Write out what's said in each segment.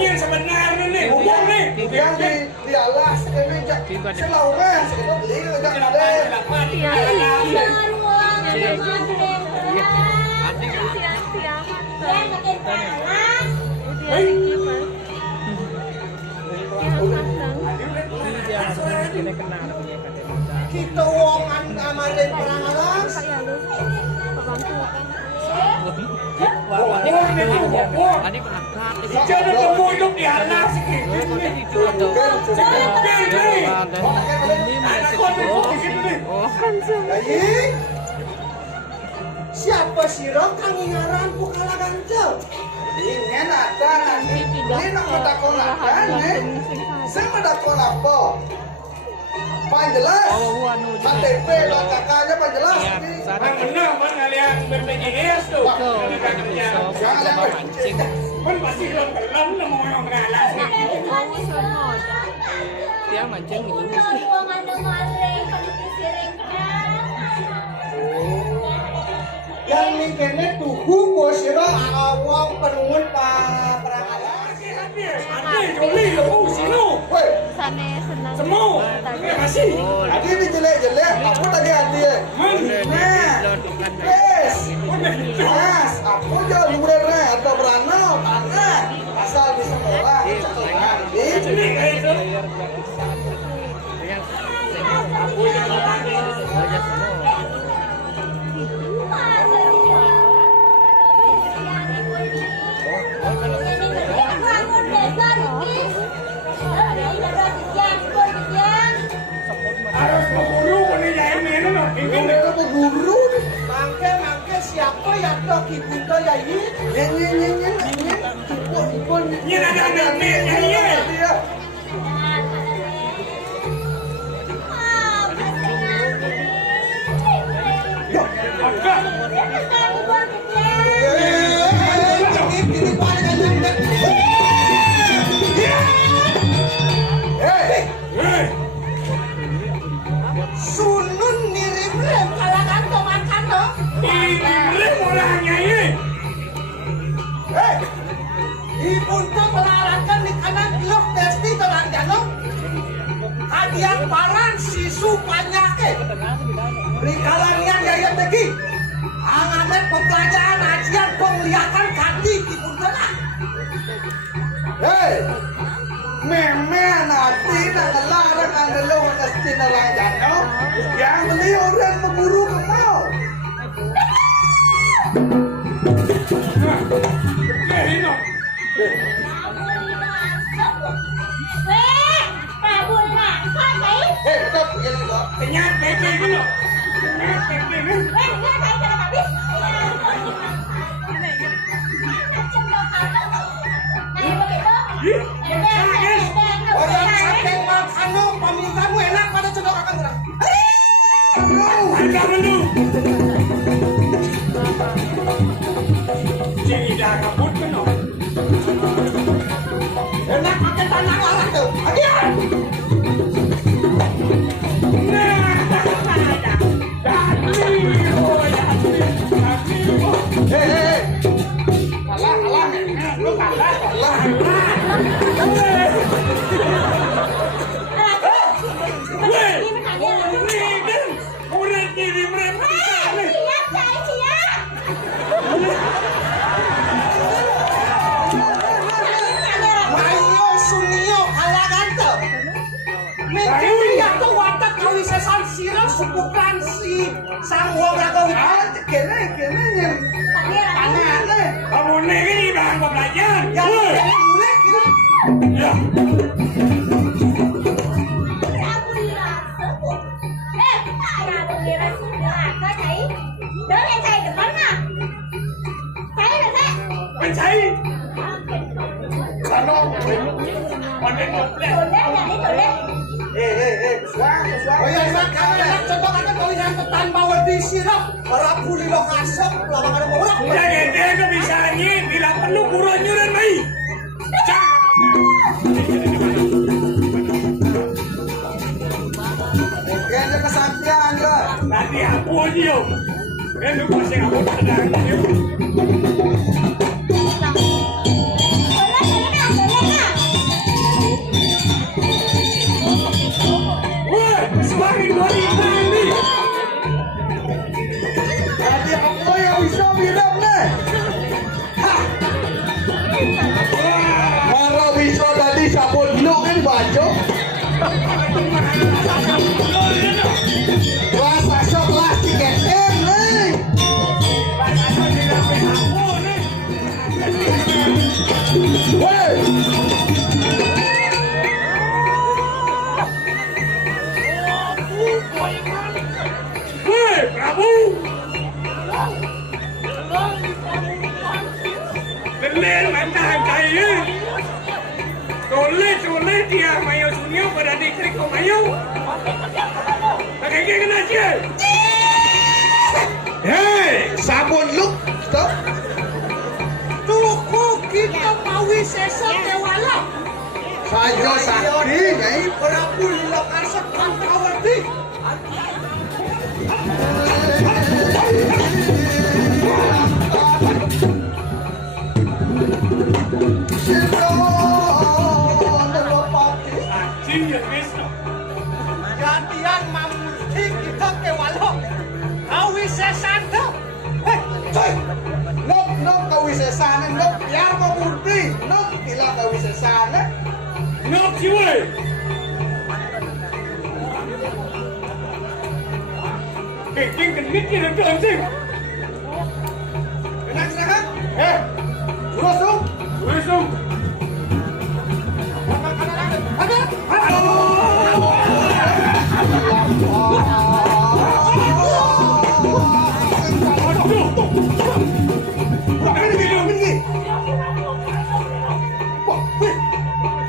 Yang sebenarnya nih, hubung nih. Yang di alas ini selaunya segitu beli enggak ada. Kita wongan amarin perang alas. Tadi berangkat. Jangan temu hidup di atas gitu. Siapa sih Rom kang ingaran bukala gancel? Ingin ada nanti. Ini nak mendakolakan saya mendakol apa? Panjelas. KTP dan kakaknya panjelas. Yang benar man kalian BPJS tuh. Jangan mancing. Kan pasti belum mau yang kenalan. Dia mancing gitu. Yang mikirnya tuhu bosiro awang penungun perangala. Adi joli lu sino. Woi. Sana senang. Semua. Terima kasih. Adi ini jelek-jelek. Aku tadi Adi. Nah. Yes. Mas, aku jauh liburan atau beranau tanah. Asal bisa orang. Adi. Harus memburu ini ya ini loh. Ini memburu. Mangke siapa ya tok ibu ya ini? Ini ada ini. Yo, apa? Sunun nirim rem kalangan toman kanto. Nirim orangnya ini. Ibun tuh melarangkan di kanan ilok testi telan jano. Hadiah paran sisu panyake. Rikalangian yaya tegi. Angamet pembelajaran ajian penglihatan kanti ibun tenang. Memang nanti nak larang anda lawan testi telan jano. Yang beli orang memburu kemau. Kenyat PP dulu. Kenyat PP dulu. Orang sampai makan pemilikanmu enak pada cendok akan terang. Harga dulu. Jadi dah kabut kan? Enak pakai tanah lalat tuh. Hadiah. Bukan si sang wong raga wit kene yang tanah kamu ini bahan pembelajaran ya mulai kira Ya. Mencari. Kalau pandai komplek. Oh iya, enak contoh kan kau yang ketan bawa di sirap, para puli lo kasep, lawangan mau orang. Ya gede ke bisa ni bila perlu buruan nyuran mai. Kayaknya kesakian ya. Tadi aku dia. Lu pasti aku sedang dia. Semakin balik ini. Jadi aku yang bisa bilang nih. Kalau bisa tadi sabun lu kan baju. Rasa sok plastik ketem nih. Woi. Hei, Prabu! Leleh mantan kaya. Toleh dia mayo sunyo pada dikrik kau mayo. Pakai kena aja. Hei, sabun lu. Stop. Tuku kita mawi sesat dewala. Sayo sakti, nyai berapul lo kasep kan kawati. Anjing ya bisa. Gantian mamuti kita ke walong. Kawi sesanda. Coy. Nok kawi sesana, nok biar mamuti. Nok kila kawi sesana. Nok ciwe. Keking kenit ni nanti anjing. Kenang. Terus dong. Wisum.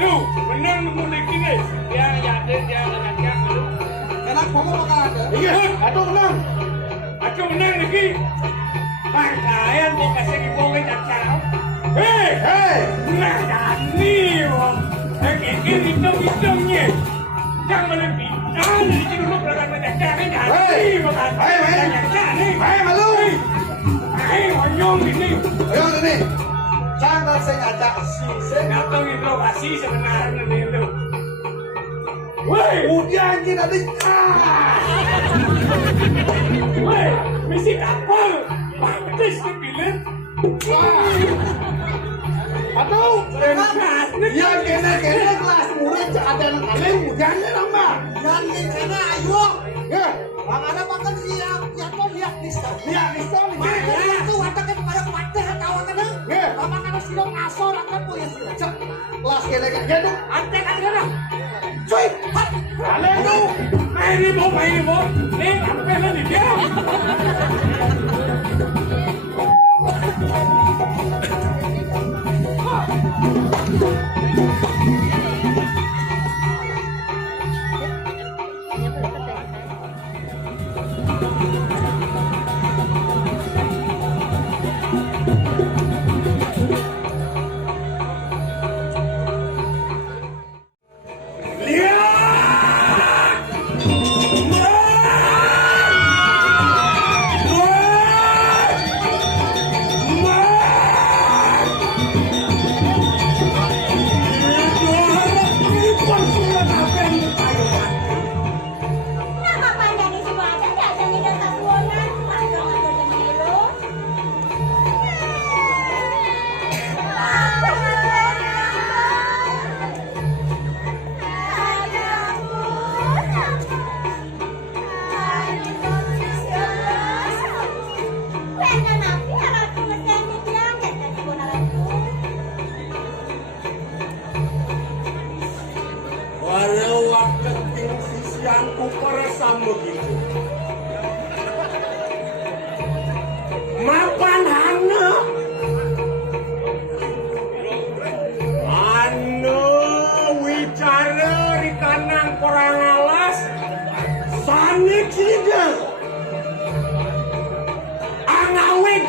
Tuh, menang mulai kini. Dia ada dia lagi. Enak kamu makan ada. Iya, aduh menang lagi. Pakaian kok kasih kipongin cacau. Hei, nah ini wong. Kayak hitam-hitamnya. Jangan lebih. Jangan di sini lu berangkat cacau ini. Hei, malu. Hei, onyong ini. Ayo ini. Jangan saya ajak si. Datang interogasi sebenarnya itu. Woi, Ujian kita di. woi, misi kapal. Pantes kepilen. Atau yang kena kelas murid ada anak kalian ujiannya nama. Yang kena ayo. Ya, makanya makan siap. Ya kau lihat di stop. Lihat di stop. Makanya itu watak kepada wadah kawan kena. Ya, makanya silo ngasor akan punya silo. Kelas kena gitu. Ante kan kena. Cuy, kalian tuh. Main ibu. Apa yang di dia? Lihat!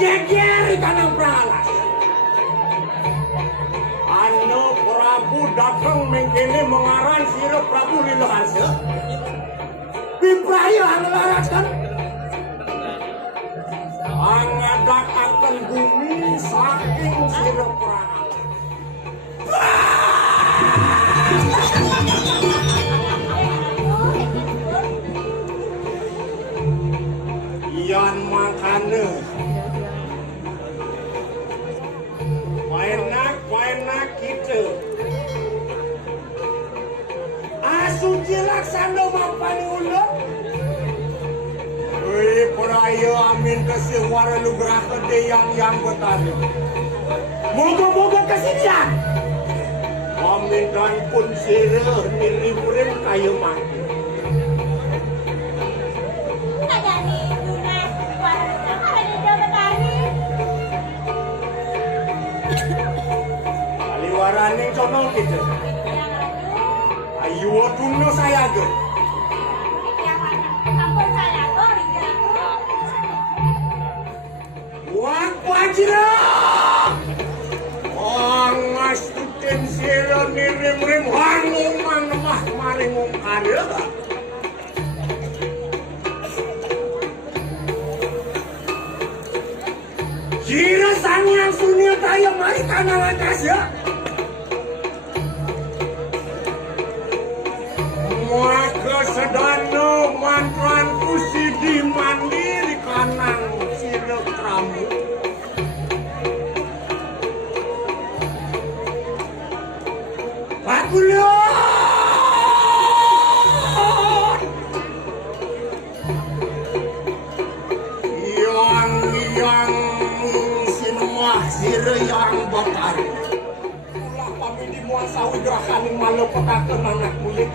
geger kana pralas. Anu Prabu datang mengkene mengaran sira Prabu Liloharsa. Pipraya ngelaraskan. Angadak akan bumi saking sira pralas. Iyan makane Wainak kita Asuci laksana mampani ulo Peraya amin kasih wara lugrah kede yang bertani Moga-moga kesedihan Amin dan pun sirah nirimurin kayu mati Kaliwaraning conong kita Ayu tunno saya ge Wak wajra Angas tuten sira nirim-rim hangung manemah maringung ada Jira sanyang sunia kaya mari kana lantas ya Maka sedano mantuan kusidi mandiri kanang sira kramu Pakulun Yang sinemah sira yang bakar Ulah kami di muasawi gerahaning malu petakan anak mulik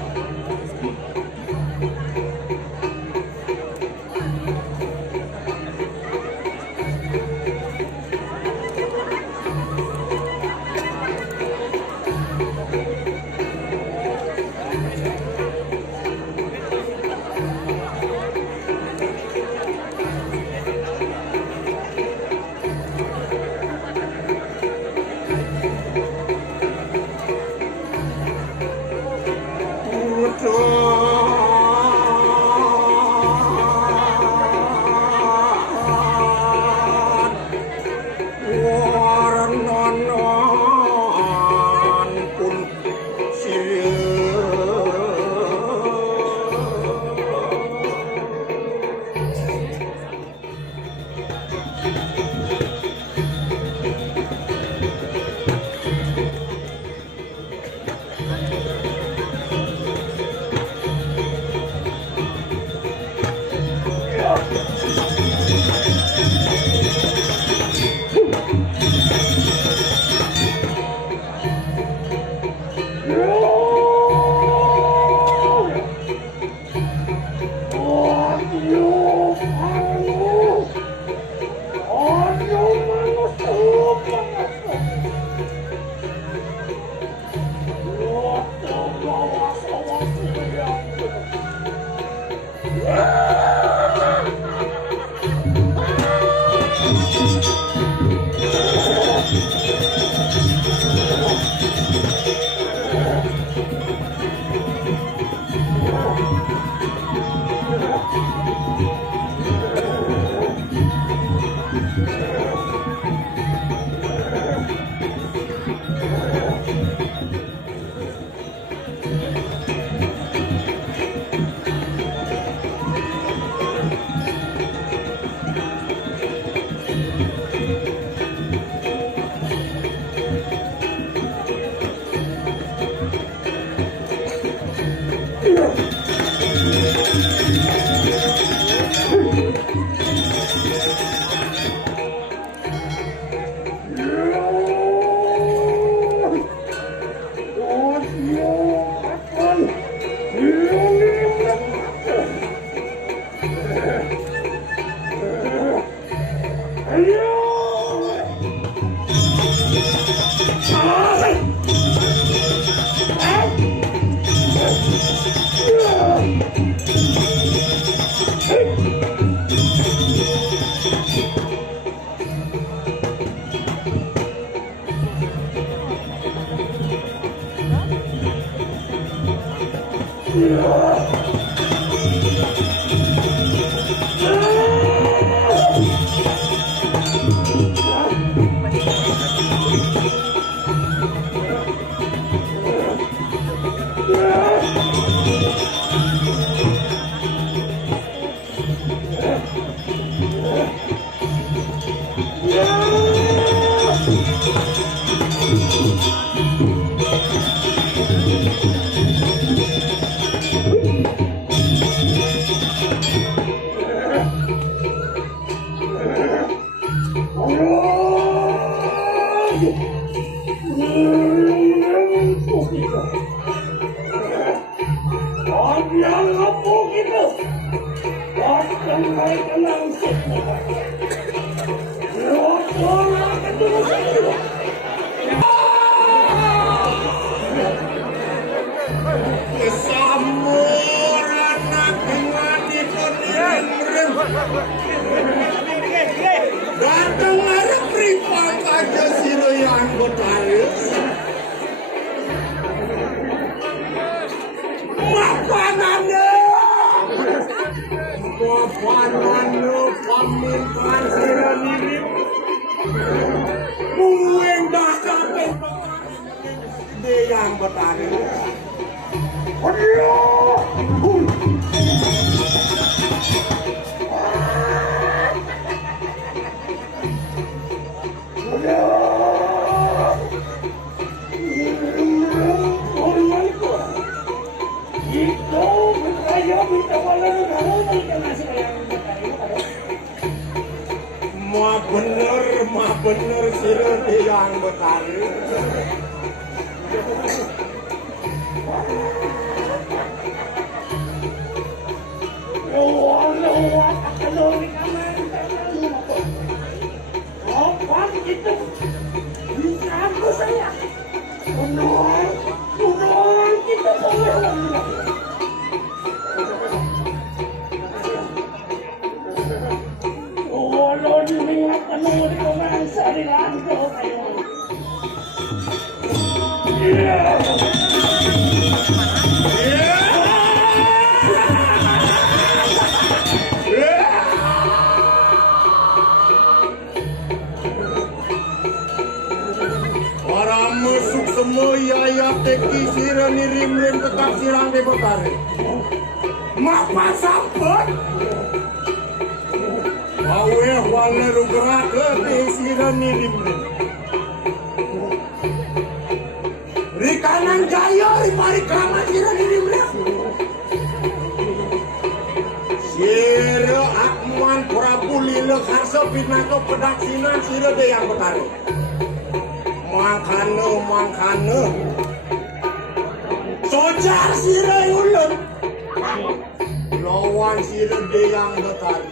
Datang ada pripang aja siro yang botaris. Mapanannya pamintan siro nirip. Bueng bakal de yang botaris. Ma bener siro yang betari. Orang mesuk semua ya teki sirah nirim tetap sirang de betari. Mapa sampun. Awe wala rugra ke sirah nirim. Rikanan jaya ripari kama sirah nirim. Sirah akman Prabu Lila Karsa pinako pedaksinan sirah de yang betari. Mangkana sojar sirah ulun lawan sirah de yang betari.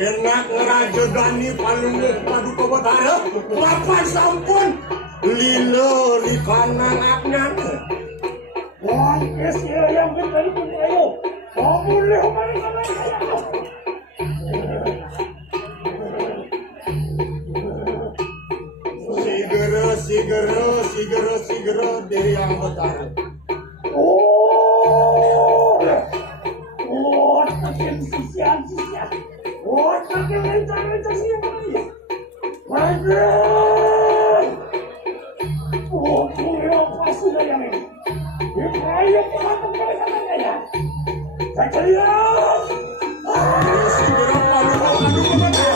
Enak ngeraja Dani palungnya padu ke betara. Lapan sampun Lilo di kanan aknan. Wah, kesnya yang betul pun ayo. Kamu leh mana saya. Sigera dari yang betara. Oh, makin sisian. Oh, makin lencang siapa? Waduh. Oh, kuliah pasti dah yang ini. Dia pengantin mereka ya. Saya lihat. Segera padu kemana?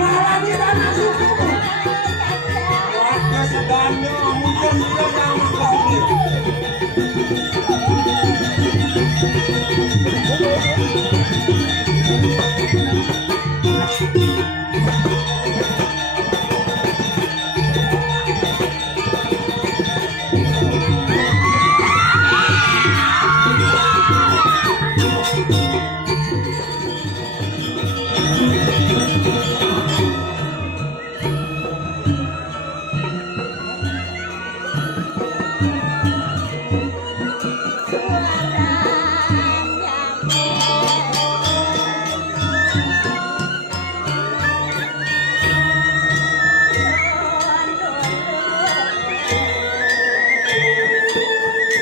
lagi tanah suku. Warga sedangnya mungkin dia yang kesini.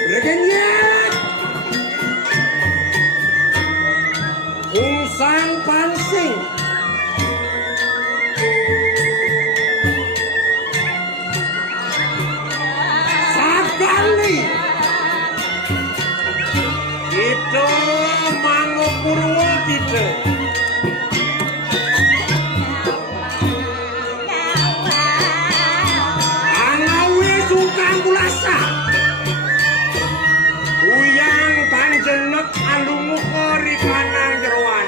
Regenyet Ungsan Pansing Sakali Kita Mangopurwo kita Anawe Sungkang Kulasa Uyang panjenengan alungu kori kanang jeroan.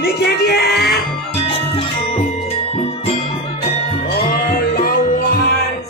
Niki dia. Oh lawan